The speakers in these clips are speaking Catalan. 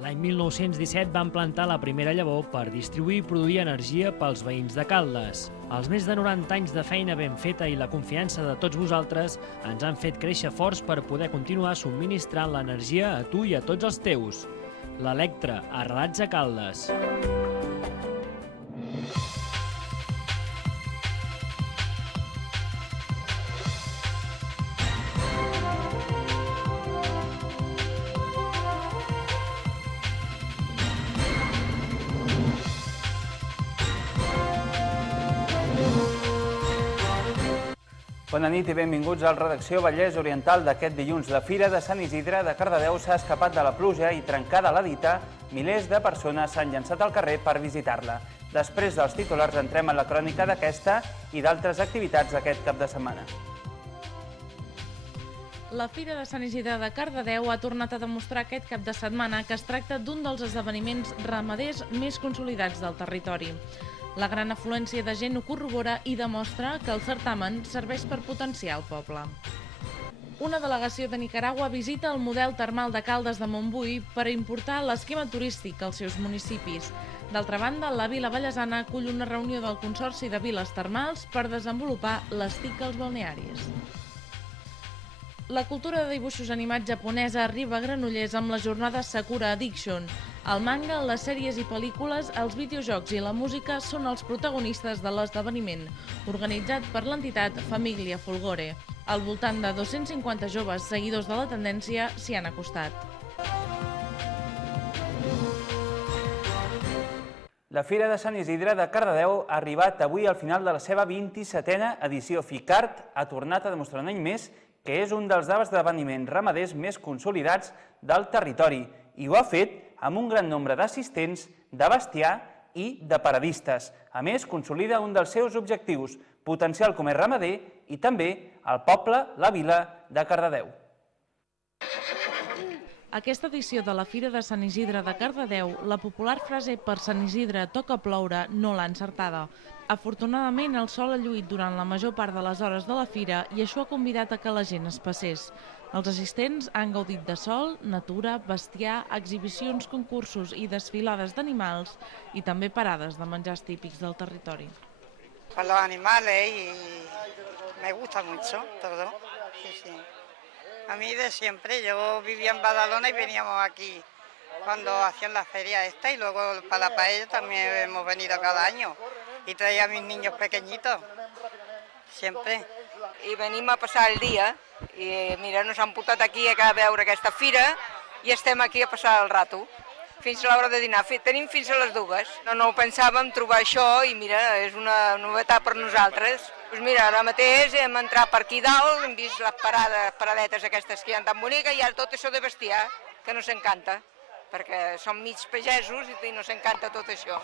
L'any 1917 van plantar la primera llavor per distribuir i produir energia pels veïns de Caldes. Els més de 90 anys de feina ben feta i la confiança de tots vosaltres ens han fet créixer forts per poder continuar subministrant l'energia a tu i a tots els teus. L'Electra, arrelats a Caldes. Bona nit i benvinguts al Redacció Vallès Oriental d'aquest dilluns. La Fira de Sant Isidre de Cardedeu s'ha escapat de la pluja i, trencada la dita, milers de persones s'han llançat al carrer per visitar-la. Després dels titulars entrem en la crònica d'aquesta i d'altres activitats d'aquest cap de setmana. La Fira de Sant Isidre de Cardedeu ha tornat a demostrar aquest cap de setmana que es tracta d'un dels esdeveniments ramaders més consolidats del territori. La gran afluència de gent ho corrobora i demostra que el certamen serveix per potenciar el poble. Una delegació de Nicaragua visita el model termal de Caldes de Montbui per importar l'esquema turístic als seus municipis. D'altra banda, la Vila Vallesana acull una reunió del Consorci de Viles Termals per desenvolupar les TIC als balnearis. La cultura de dibuixos animats japonesa arriba a Granollers amb la jornada Sakura Addiction. El manga, les sèries i pel·lícules, els videojocs i la música són els protagonistes de l'esdeveniment, organitzat per l'entitat Famiglia Folgore. Al voltant de 250 joves seguidors de la tendència s'hi han acostat. La Fira de Sant Isidre de Cardedeu ha arribat avui al final de la seva 27a edició. Ficart ha tornat a demostrar un any més que és un dels esdeveniments ramaders més consolidats del territori i ho ha fet amb un gran nombre d'assistents, de bestiar i de paradistes. A més, consolida un dels seus objectius, potenciar el comerç ramader i també el poble, la vila de Cardedeu. Aquesta edició de la Fira de Sant Isidre de Cardedeu, la popular frase "per Sant Isidre toca ploure" no l'ha encertada. Afortunadament, el sol ha lluït durant la major part de les hores de la fira i això ha convidat a que la gent es passés. Els assistents han gaudit de sol, natura, bestiar, exhibicions, concursos i desfilades d'animals i també parades de menjars típics del territori. Para los animales y me gusta mucho todo. Sí, sí. A mí de siempre, yo vivía en Badalona y veníamos aquí cuando hacían la feria esta y luego para la paella también hemos venido cada año y traía a mis niños pequeñitos, siempre. I venim a passar el dia i mira, ens han portat aquí a veure aquesta fira i estem aquí a passar el rato fins a l'hora de dinar. Tenim fins a les 2. No pensàvem trobar això i mira, és una novetat per nosaltres. Doncs mira, ara mateix hem entrat per aquí dalt, hem vist les paradetes aquestes que hi ha tan boniques i ara tot això de bestiar, que nos encanta, perquè som mig pagesos i nos encanta tot això.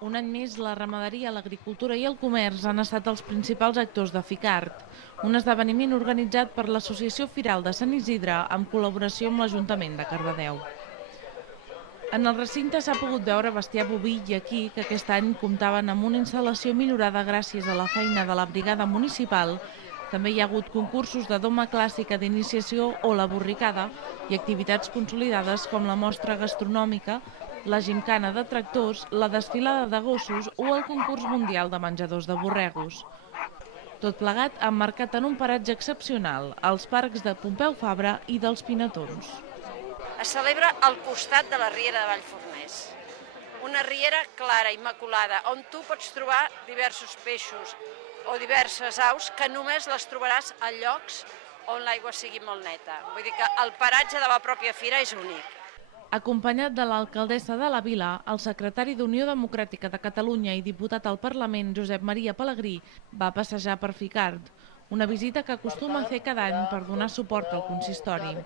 Un any més, la ramaderia, l'agricultura i el comerç han estat els principals actors de Ficart, un esdeveniment organitzat per l'Associació Firal de Sant Isidre en col·laboració amb l'Ajuntament de Cardedeu. En el recinte s'ha pogut veure bestiar boví i equí que aquest any comptaven amb una instal·lació millorada gràcies a la feina de la brigada municipal. També hi ha hagut concursos de doma clàssica d'iniciació o la borricada i activitats consolidades com la mostra gastronòmica, la gimcana de tractors, la desfilada de gossos o el concurs mundial de menjadors de borregos. Tot plegat emmarcat en un paratge excepcional, als parcs de Pompeu Fabra i dels Pinatons. Es celebra al costat de la riera de Vallforners. Una riera clara, immaculada, on tu pots trobar diversos peixos o diverses aus que només les trobaràs a llocs on l'aigua sigui molt neta. Vull dir que el paratge de la pròpia fira és únic. Acompanyat de l'alcaldessa de la vila, el secretari d'Unió Democràtica de Catalunya i diputat al Parlament, Josep Maria Pelegrí, va passejar per Ficart, una visita que acostuma a fer cada any per donar suport al consistori.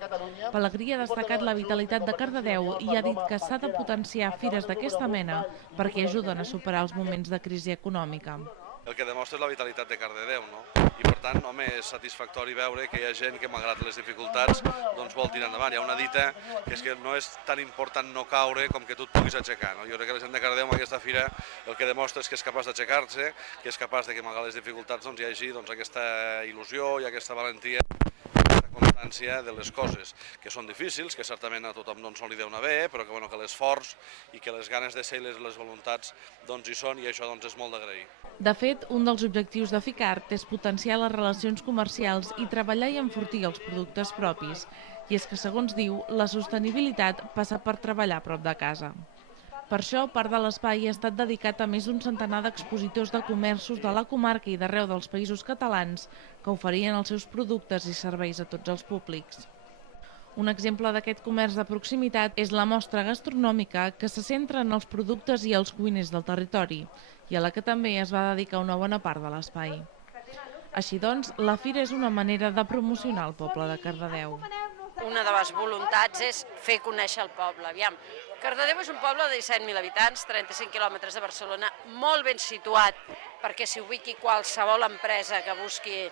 Pelegrí ha destacat la vitalitat de Cardedeu i ha dit que s'ha de potenciar fires d'aquesta mena perquè ajuden a superar els moments de crisi econòmica. El que demostra és la vitalitat de Cardedeu, no? I per tant, home, és satisfactori veure que hi ha gent que, malgrat les dificultats, doncs vol tirar endavant. Hi ha una dita que és que no és tan important no caure com que tu et puguis aixecar, no? Jo crec que la gent de Cardedeu amb aquesta fira el que demostra és que és capaç d'aixecar-se, que és capaç de que, malgrat les dificultats, hi hagi aquesta il·lusió i aquesta valentia, aquesta de les coses que són difícils, que certament a tothom no li deu anar bé, però que l'esforç i que les ganes de ser i les voluntats hi són, i això és molt d'agrair. De fet, un dels objectius de Ficart és potenciar les relacions comercials i treballar i enfortir els productes propis. I és que, segons diu, la sostenibilitat passa per treballar a prop de casa. Per això, part de l'espai ha estat dedicat a més d'un centenar d'expositors de comerços de la comarca i d'arreu dels països catalans que oferien els seus productes i serveis a tots els públics. Un exemple d'aquest comerç de proximitat és la mostra gastronòmica que se centra en els productes i els cuiners del territori i a la que també es va dedicar una bona part de l'espai. Així doncs, la fira és una manera de promocionar el poble de Cardedeu. Una de les voluntats és fer conèixer el poble. Aviam, Cardedeu és un poble de 17.000 habitants, 35 quilòmetres de Barcelona, molt ben situat perquè s'hi ubiqui qualsevol empresa que busqui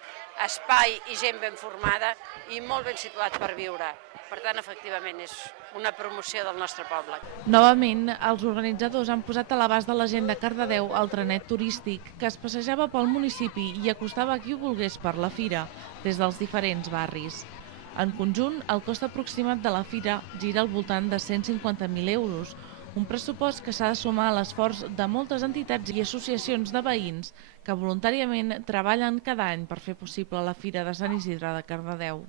espai i gent ben formada i molt ben situat per viure. Per tant, efectivament, és una promoció del nostre poble. Novament, els organitzadors han posat a l'abast de la gent de Cardedeu el trenet turístic que es passejava pel municipi i acostava a qui ho volgués per la fira, des dels diferents barris. En conjunt, el cost aproximat de la fira gira al voltant de 150.000 euros, un pressupost que s'ha de sumar a l'esforç de moltes entitats i associacions de veïns que voluntàriament treballen cada any per fer possible la Fira de Sant Isidre de Cardedeu.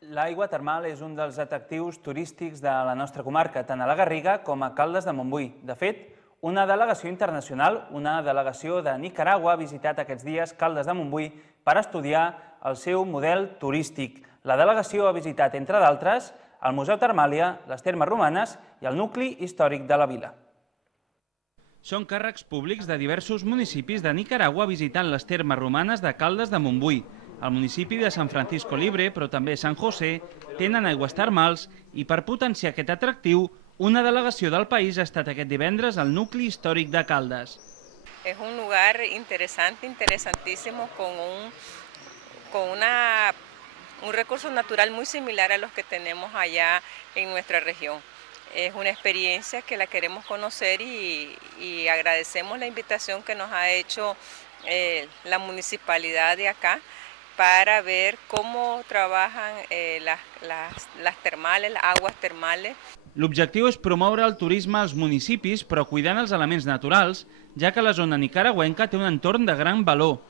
L'aigua termal és un dels atractius turístics de la nostra comarca, tant a la Garriga com a Caldes de Montbui. De fet, una delegació internacional, una delegació de Nicaragua, ha visitat aquests dies Caldes de Montbui per estudiar el seu model turístic. La delegació ha visitat, entre d'altres, el Museu Termàlia, les Termes Romanes i el nucli històric de la vila. Són càrrecs públics de diversos municipis de Nicaragua visitant les Termes Romanes de Caldes de Montbui. El municipi de San Francisco Libre, però també San José, tenen aigües termals i per potenciar aquest atractiu, una delegació del país ha estat aquest divendres al nucli històric de Caldes. Es un lugar interesante, interesantísimo, con un recurso natural muy similar a los que tenemos allá en nuestra región. Es una experiencia que la queremos conocer y agradecemos la invitación que nos ha hecho la municipalidad de acá para ver cómo trabajan las termales, las aguas termales. L'objectiu és promoure el turisme als municipis, però cuidant els elements naturals, ja que la zona nicaragüenca té un entorn de gran valor.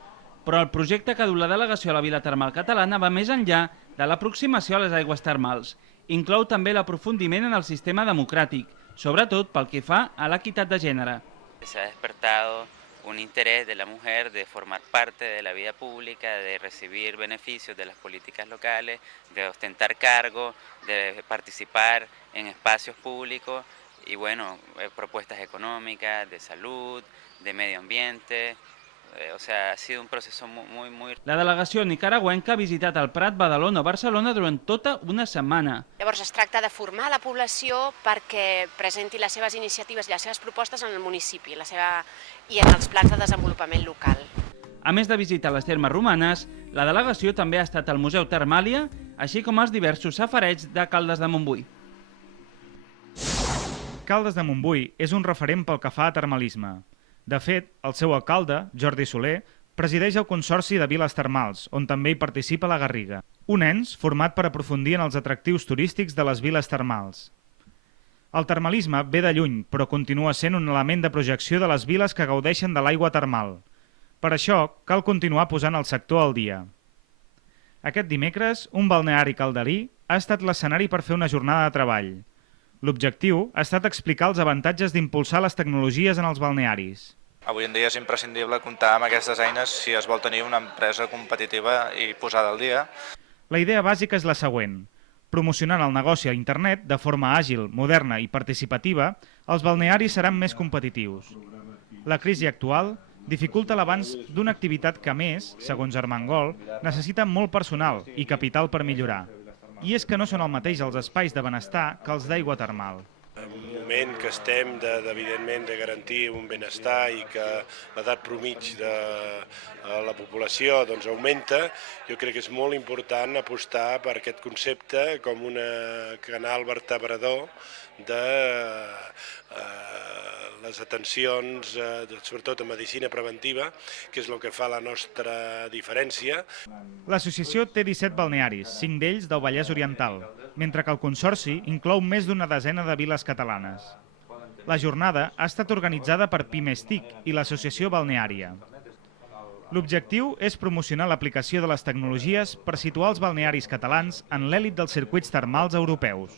Però el projecte que du la delegació a la Vila Termal Catalana va més enllà de l'aproximació a les aigües termals. Inclou també l'aprofundiment en el sistema democràtic, sobretot pel que fa a l'equitat de gènere. Se ha despertado un interés de la mujer de formar parte de la vida pública, de recibir beneficios de las políticas locales, de ostentar cargos, de participar en espacios públicos y bueno, propuestas económicas, de salud, de medio ambiente. O sea, ha sido un proceso muy... La delegació nicaragüenca ha visitat el Prat, Badalona o Barcelona durant tota una setmana. Llavors es tracta de formar la població perquè presenti les seves iniciatives i les seves propostes en el municipi i en els plans de desenvolupament local. A més de visitar les Termes Romanes, la delegació també ha estat al Museu Termàlia, així com als diversos safareigs de Caldes de Montbui. Caldes de Montbui és un referent pel que fa a termalisme. De fet, el seu alcalde, Jordi Soler, presideix el Consorci de Viles Termals, on també hi participa la Garriga, un ens format per aprofundir en els atractius turístics de les viles termals. El termalisme ve de lluny, però continua sent un element de projecció de les viles que gaudeixen de l'aigua termal. Per això, cal continuar posant el sector al dia. Aquest dimecres, un balneari calderí ha estat l'escenari per fer una jornada de treball. L'objectiu ha estat explicar els avantatges d'impulsar les tecnologies en els balnearis. Avui en dia és imprescindible comptar amb aquestes eines si es vol tenir una empresa competitiva i posada al dia. La idea bàsica és la següent. Promocionant el negoci a internet de forma àgil, moderna i participativa, els balnearis seran més competitius. La crisi actual dificulta l'avanç d'una activitat que, a més, segons Armengol, necessita molt personal i capital per millorar. I és que no són el mateix els espais de benestar que els d'aigua termal. moment que estem, evidentment, de garantir un benestar i que l'edat promig de la població augmenta, jo crec que és molt important apostar per aquest concepte com un canal vertebrador de les atencions, sobretot en medicina preventiva, que és el que fa la nostra diferència. L'associació té 17 balnearis, 5 d'ells del Vallès Oriental, mentre que el Consorci inclou més d'una desena de viles catalanes. La jornada ha estat organitzada per Pimestic i l'Associació Balneària. L'objectiu és promocionar l'aplicació de les tecnologies per situar els balnearis catalans en l'èlit dels circuits termals europeus.